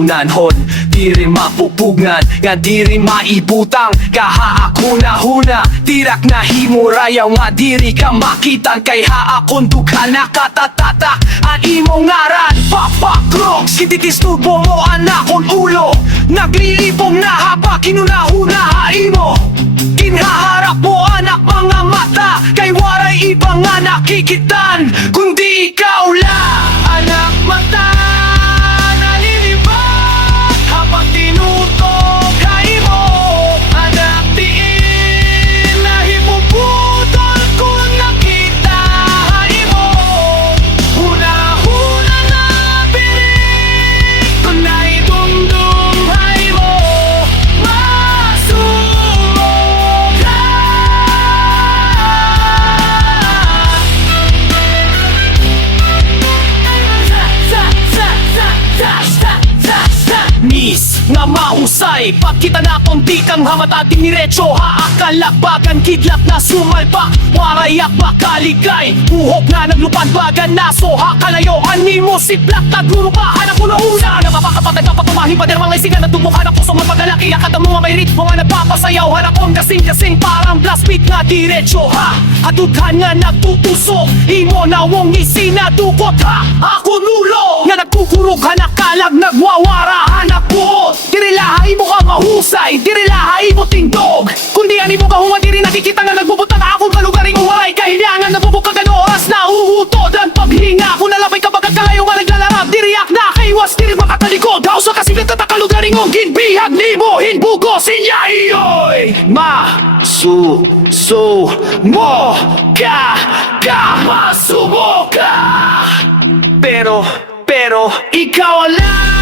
hunanhon, di rin mapupugnan, nga di rin maibutang. Kahaakunahuna, tirak na himurayaw nga diri ka makitan. Kay haakon dugha na katatatak ang imong ngaran. Papa Crocs, kititisturbo mo anakon ulo. Naglilipong na haba, kinunahuna imo. Kinhaharap mo anak mga mata, kay waray iba nga nakikitan kundi ikaw lang. Anak mata, nalilibak habang tinutok kay mo. Anak tiin na himuputol kung nakita mo. Huna-huna na pirik kung naidumdum mo. Masumok ka. Miss nga mahusay, pagkita na konti kang hamata diniretso. Haakalabagan, kidlat na sumalpak, warayak makaligay. Buhok na naglupadbagan na soha kalayoan ni mo si Black. Taguro ka, hanap mo na una na mapakapatay ka patumahin pa din mga isingan na dumukha ng puso magpagalaki. Akata mo nga may ritmo nga nagpapasayaw, hanap kong kasing-kasing parang blast beat na diretso. Ha, atuthan nga nagtutusok, imo na wong isinadukot. Ha, ako nulo nga nagkukurog, hanakalag nagwawara, hanap buot. Dirilahay mo ka mahusay, dirilahay mo tindog. Kundi ani mo kahungan, diri nakikita nga nagbubuta na akong kalugaring uwaray. Kahilangan nabubukag ang oras na uhutod ang paghinga. Kung nalabay ka bagag kalayo nga naglalarap, diriyak na kaiwas, diri makatalikod. Daw sa kasimlet at akalugaring mong ginbihag ni mo, hinbugosin niya iyoy. Mo ka, masubo ka. Pero, ikaw lang